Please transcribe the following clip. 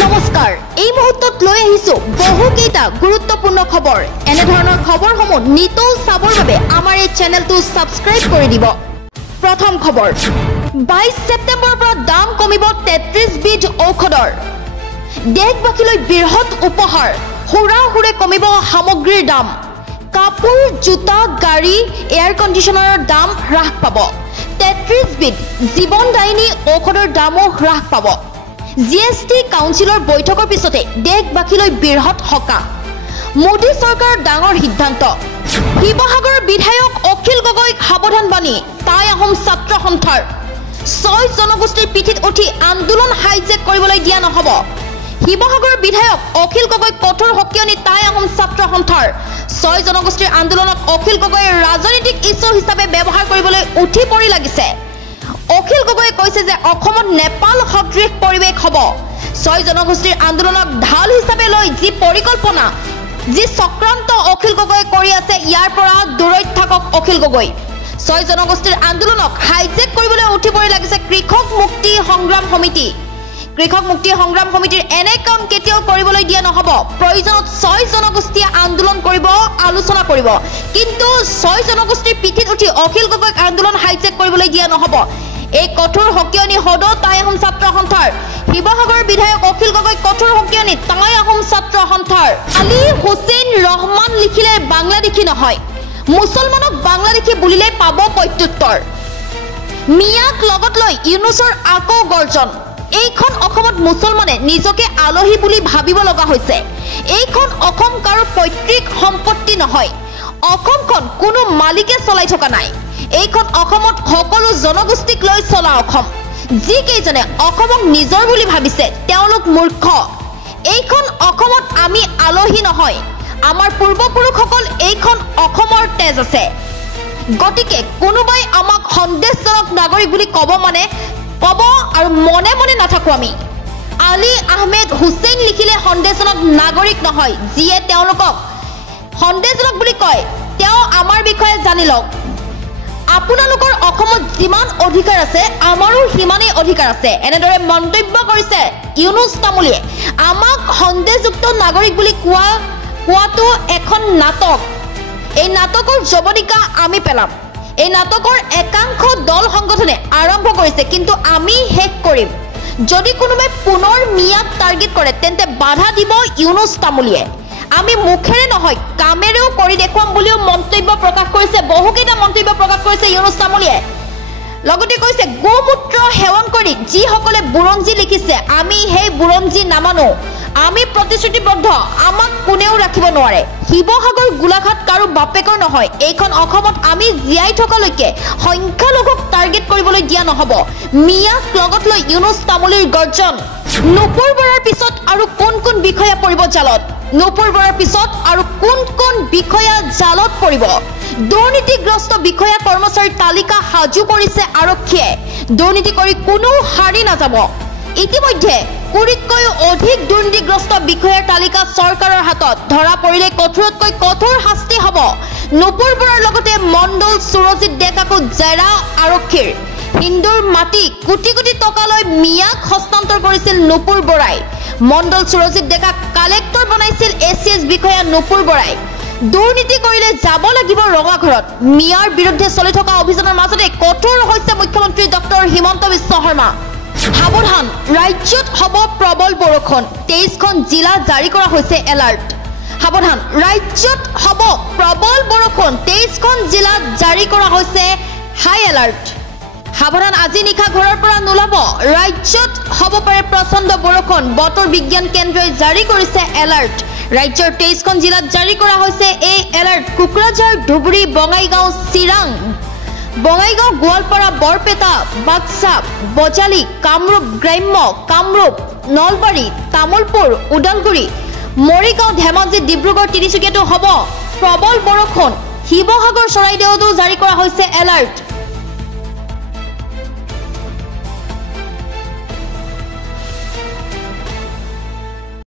নমস্কাৰ এই মুহূৰ্তত লৈ আহিছো বহুকেইটা গুৰুত্বপূৰ্ণ খবৰ এনে ধৰণৰ খবৰসমূহ নিতৌ চাবৰ বাবে আমাৰ এই চেনেলটো সাবস্ক্ৰাইব কৰি দিব প্ৰথম খবৰ 22 ছেপ্টেম্বৰৰ পৰা দাম কমিব 33 বিধ ঔষধৰ দেশবাসীলৈ বৃহৎ উপহাৰ হুৰাহুৰে কমিব সামগ্ৰীৰ দাম কাপোৰ জোতা গাড়ী এয়াৰ কণ্ডিচনাৰৰ দাম হ্ৰাস পাব 33 বিধ জীৱনদায়িনী ঔষধৰ দামো হ্ৰাস পাব GST কাউন্সিলৰ বৈঠকৰ পিছতে দেশবাসীলৈ বৃহৎ হকা মোদী চৰকাৰৰ ডাঙৰ সিদ্ধান্ত শিৱসাগৰৰ বিধায়ক অখিল গগৈক সাৱধান বাণী তাই আহোম ছাত্ৰ সন্থাৰ 6 জনগোষ্ঠীৰ পিঠিত উঠি আন্দোলন হাইজেক কৰিবলৈ দিয়া নহব শিৱসাগৰৰ বিধায়ক অখিল গগৈক কঠোৰ হকিয়নি তাই আহোম ছাত্ৰ সন্থাৰ 6 জনগোষ্ঠীৰ আন্দোলনক অখিল গগৈৰ ৰাজনৈতিক ইস্যু হিচাপে ব্যৱহাৰ কৰিবলৈ উঠি পৰি লাগিছে অখিল গগৈয়ে কৈছে যে অসমত নেপাল সদৃশ পৰিৱেশ হ'ব 6 জনগোষ্ঠীৰ আন্দোলনক ঢাল হিচাপে লৈ যি পৰিকল্পনা যি চক্ৰান্ত অখিল গগৈয়ে কৰি আছে ইয়াৰ পৰা দূৰৈত থাকক অখিল গগৈ 6 জনগোষ্ঠীৰ আন্দোলনক হাইজেক কৰিবলৈ উঠি পৰি লাগিছে কৃষক মুক্তি সংগ্ৰাম সমিতিৰ এনে কাম কেতিয়াও কৰিবলৈ দিয়া নহব প্ৰয়োজনত 6 জনগোষ্ঠীয়ে আন্দোলন কৰিব আলোচনা কৰিব কিন্তু 6 জনগোষ্ঠীৰ পিঠিত উঠি অখিল গগৈক আন্দোলন হাইজেক কৰিবলৈ দিয়া নহব এই কঠোৰ হকিয়নি হদ তাই আহোম ছাত্ৰ সন্থাৰ শিৱসাগৰৰ বিধায়ক অখিল গগৈ কঠোৰ হকিয়নি তাই আহোম ছাত্ৰ সন্থাৰ আলী হুছেইন ৰহমান লিখিলে বাংলাদেশী নহয় মুছলমানক বাংলাদেশী বুলিলে পাব প্ৰত্যুত্তৰ মিয়াক লগত লৈ ইউনুছৰ আকৌ গৰ্জন এইখন অসমত মুছলমানে নিজকে আলহী বুলি ভাবিব লগা হৈছে এইখন অসম কাৰো পৈতৃক সম্পত্তি নহয় অসমখন কোনো মালিকে চলাই থকা নাই এইখন অসমত সকলো জনগোষ্ঠীক লৈ চলা অসম যি কেইজনে অসমক নিজৰ বুলি ভাবিছে তেওঁলোক মূৰ্খ এইখন অসমত আমি আলহী নহয় আমাৰ পূৰ্বপুৰুষসকল এইখন অসমৰ তেজ আছে গতিকে কোনোবাই আমাক সন্দেহজনক নাগৰিক বুলি ক'ব আৰু মনে মনে নাথাকো আমি আলী আহমেদ হুছেইন লিখিলে সন্দেহজনক নাগৰিক নহয় যিয়ে তেওঁলোকক সন্দেহজনক বুলি কয় তেওঁ আমাৰ বিষয়ে জানি লওক আপোনালোকৰ অসমত যিমান অধিকাৰ আছে আমাৰো সিমানেই অধিকাৰ আছে এনেদৰে মন্তব্য কৰিছে ইউনুছ তামুলীয়ে আমাক সন্দেহযুক্ত নাগৰিক বুলি কোৱাটো এখন নাটক এই নাটকৰ জবনিকা আমি পেলাম এই নাটকৰ একাংশ দল সংগঠনে আৰম্ভ কৰিছে কিন্তু আমি শেষ কৰিম যদি কোনোবাই পুনৰ মিয়াক টাৰ্গেট কৰে তেন্তে বাধা দিব ইউনুছ তামুলীয়ে আমি মুখেৰে নহয় কামেৰেও কৰি দেখুৱাম বুলিও মন্তব্য প্ৰকাশ কৰিছে বহুকেইটা মন্তব্য প্ৰকাশ কৰিছে ইউনুছ তামুলীয়ে লগতে কৈছে গোমূত্ৰ সেৱন কৰি যিসকলে বুৰঞ্জী লিখিছে আমি সেই বুৰঞ্জী নামানো আমি প্ৰতিশ্ৰুতিবদ্ধ আমাক কোনেও ৰাখিব নোৱাৰে শিৱসাগৰ গোলাঘাট কাৰো বাপেকৰ নহয় এইখন অসমত আমি জীয়াই থকালৈকে সংখ্যালঘুক টাৰ্গেট কৰিবলৈ দিয়া নহব মিয়াক লগত লৈ ইউনুছ তামুলীৰ গৰ্জন নুপুৰ বৰাৰ পিছত আৰু কোন বিষয়া পৰিব জালত নুপুৰ বৰাৰ পিছত আৰু কোন বিষয়া জালত পৰিব দুৰ্নীতিগ্ৰস্ত বিষয়া কৰ্মচাৰীৰ তালিকা সাজু কৰিছে আৰক্ষীয়ে দুৰ্নীতি কৰি কোনো হাৰি নাযাব ইতিমধ্যে কুৰিতকৈ অধিক দুৰ্নীতিগ্ৰস্ত বিষয়াৰ তালিকা চৰকাৰৰ হাতত ধৰা পৰিলে কঠোৰতকৈ কঠোৰ শাস্তি হ'ব নুপুৰ বৰাৰ লগতে মণ্ডল সুৰজিত ডেকাকো জেৰা আৰক্ষীৰ হিন্দুৰ মাটি কোটি কোটি টকা লৈ মিয়াক হস্তান্তৰ কৰিছিল নুপুৰ বৰাই মণ্ডল সুৰজিত ডেকা কালেক্টৰ বনাইছিল এছিএছ বিষয়া নুপুৰ বৰাই দুৰ্নীতি কৰিলে যাব লাগিব ৰঙাঘৰত মিয়াৰ বিৰুদ্ধে চলি থকা অভিযানৰ মাজতে কঠোৰ হৈছে মুখ্যমন্ত্ৰী ডক্টৰ হিমন্ত বিশ্ব শৰ্মা সাৱধান ৰাজ্যত হ'ব প্ৰবল বৰষুণ 23খন জিলা জাৰি কৰা হৈছে এলাৰ্ট সাৱধান ৰাজ্যত হ'ব প্ৰবল বৰষুণ 23খন জিলাত জাৰি কৰা হৈছে হাই এলাৰ্ট সাৱধান আজি নিশা ঘৰৰ পৰা নোলাব ৰাজ্যত হ'ব পাৰে প্ৰচণ্ড বৰষুণ বতৰ বিজ্ঞান কেন্দ্ৰই জাৰি কৰিছে এলাৰ্ট ৰাজ্যৰ 23খন জিলাত জাৰি কৰা হৈছে এই এলাৰ্ট কোকৰাঝাৰ ধুবুৰী বঙাইগাঁও চিৰাং বঙাইগাঁও গোৱালপাৰা বৰপেটা বাক্সা বজালি কামৰূপ গ্ৰাম্য কামৰূপ নলবাৰী তামুলপুৰ ওদালগুৰি মৰিগাঁও ধেমাজি ডিব্ৰুগড় তিনিচুকীয়াতো হ'ব প্ৰবল বৰষুণ শিৱসাগৰ চৰাইদেউতো জাৰি কৰা হৈছে এলাৰ্ট